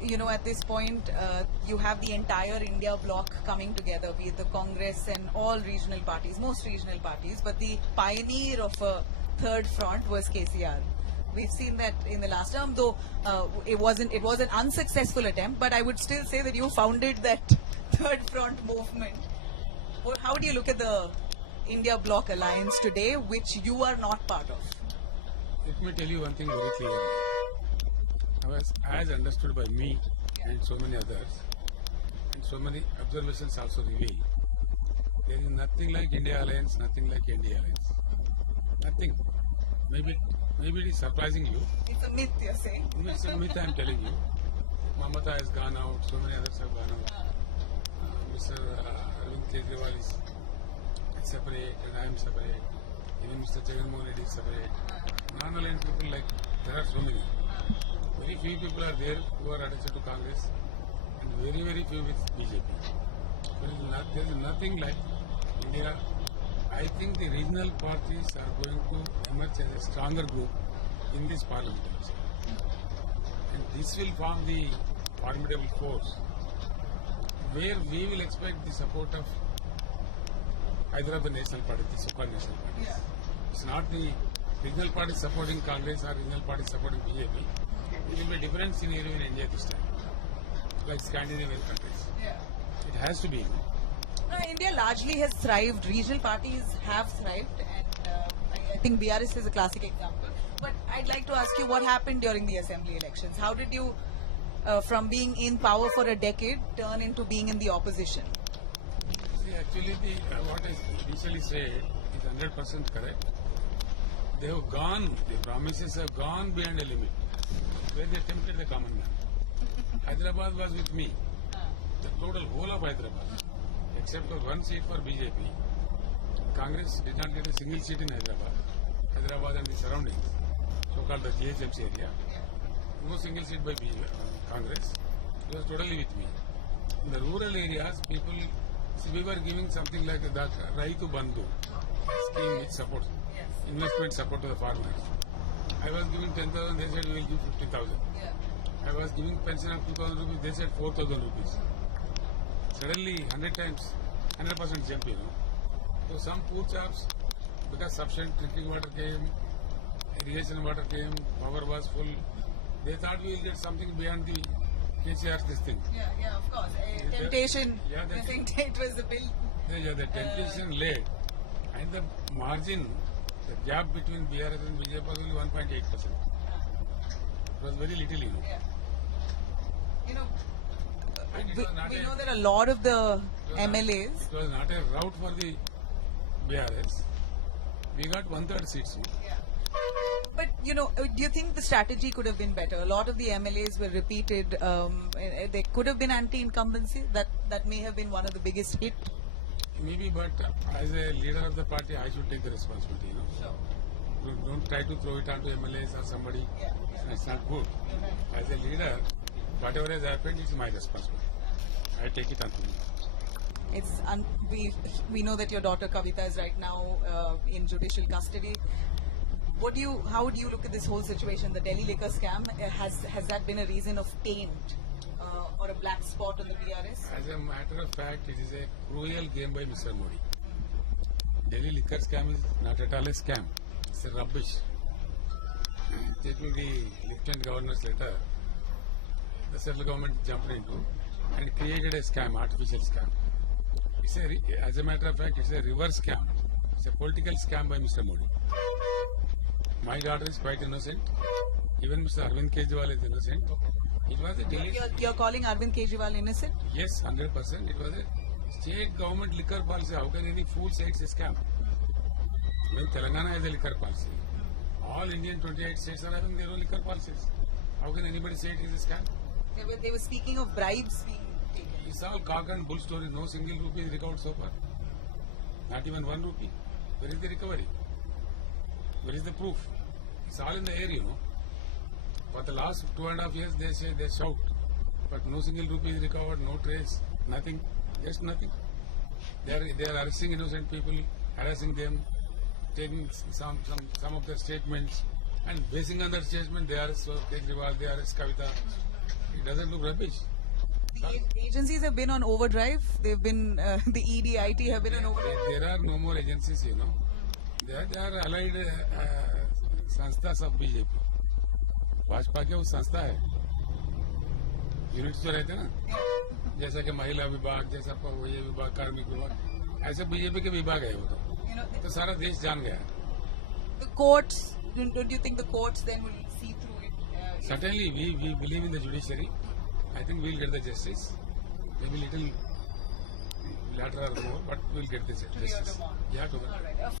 at this point, you have the entire India bloc coming together, be it the Congress and all regional parties, most regional parties, but the pioneer of a third front was KCR. We've seen that in the last term, though it was an unsuccessful attempt, but I would still say that you founded that third front movement. How do you look at the India bloc alliance today, which you are not part of? Let me tell you one thing very clearly. As understood by me and so many others, and so many observations also reveal, there is nothing like India Alliance, nothing like India Alliance. Nothing. Maybe it is surprising you. It's a myth, you're saying. It's a myth I am telling you. Mamata has gone out, so many others have gone out. Mr. Arvind Kejriwal is separate and I am separate. Even Mr. Jagan Mohan Reddy is separate. Non-aligned people, like, there are so many. Very few people are there who are attached to Congress and very, very few with BJP. There is nothing like India. I think the regional parties are going to emerge as a stronger group in this parliament also. And this will form the formidable force where we will expect the support of either of the national parties, the so-called national parties. Yeah. It's not the regional parties supporting Congress or regional parties supporting BJP. It will be a different scenario in India this time, like Scandinavian countries. Yeah. It has to be. India largely has thrived. Regional parties have thrived, and I think BRS is a classic example. But I'd like to ask you what happened during the assembly elections. How did you, from being in power for a decade, turn into being in the opposition? See, actually, what I initially said is 100% correct. They have gone, the promises have gone beyond a limit, where they tempted the common man. Hyderabad was with me, the total whole of Hyderabad, except for one seat for BJP. Congress did not get a single seat in Hyderabad and the surroundings, so-called the GHMC area. No single seat by Congress. It was totally with me. In the rural areas, people, see, we were giving something like that Raitu Bandhu scheme which supports investment support to the farmers. I was giving 10,000, they said we will give 50,000. Yeah. I was giving pension of 2,000 rupees, they said 4,000 rupees. Suddenly, 100 times, 100% jump, So some poor chaps, because sufficient drinking water came, irrigation water came, power was full, they thought we will get something beyond the KCR's this thing. Yeah, of course. Temptation. Yeah, I think it was the bill. The temptation led, and the margin, the gap between BRS and BJP was only 1.8%. It was very little, Yeah. And it We was not know that a lot of the MLAs. It was not a route for the BRS. We got 1/3 seats. Yeah. But, do you think the strategy could have been better? A lot of the MLAs were repeated. There could have been anti-incumbency. That may have been one of the biggest hit. Maybe, but as a leader of the party, I should take the responsibility. Sure. Don't try to throw it onto MLAs or somebody. Yeah. It's not good. As a leader, whatever has happened is my responsibility. I take it onto me. We know that your daughter Kavita is right now in judicial custody. How do you look at this whole situation? The Delhi liquor scam, has that been a reason of taint or a black spot on the BRS? As a matter of fact, it is a cruel game by Mr. Modi. Delhi liquor scam is not at all a scam. It's a rubbish. Taking the Lieutenant Governor's letter, the central government jumped into and created a scam, artificial scam. As a matter of fact, it's a reverse scam. It's a political scam by Mr. Modi. My daughter is quite innocent. Even Mr. Arvind Kejriwal is innocent. It was a delay. You're calling Arvind Kejriwal innocent? Yes, 100%. It was a state government liquor policy. How can any fool say it's a scam? When Telangana has a liquor policy, all Indian 28 states are having their own liquor policies. How can anybody say it is a scam? They were speaking of bribes being taken. It's all cock and bull story. No single rupee is recovered so far. Not even 1 rupee. Where is the recovery? Where is the proof? It's all in the air, For the last 2.5 years, they shout. But no single rupee is recovered, no trace, nothing. Just nothing. They are arresting innocent people, harassing them, taking some of their statements, And basing on that statement, they are Kejriwal, they are Kavita. It doesn't look rubbish. Agencies have been on overdrive. They've been the ED, IT have been on overdrive. There are no more agencies, you know. They are allied संस्थाs of BJP. Bhajpa के वो संस्था है, units तो रहते हैं ना, जैसा कि महिला विभाग, जैसा ये विभाग, कार्मिक विभाग, ऐसे बीजेपी के विभाग है वो You know, तो सारा देश जान गया. the courts. Don't you think the courts then will see through it? Certainly, we believe in the judiciary. I think we'll get the justice. Maybe little later or more, but we'll get the justice. tomorrow. Yeah, tomorrow. All right. A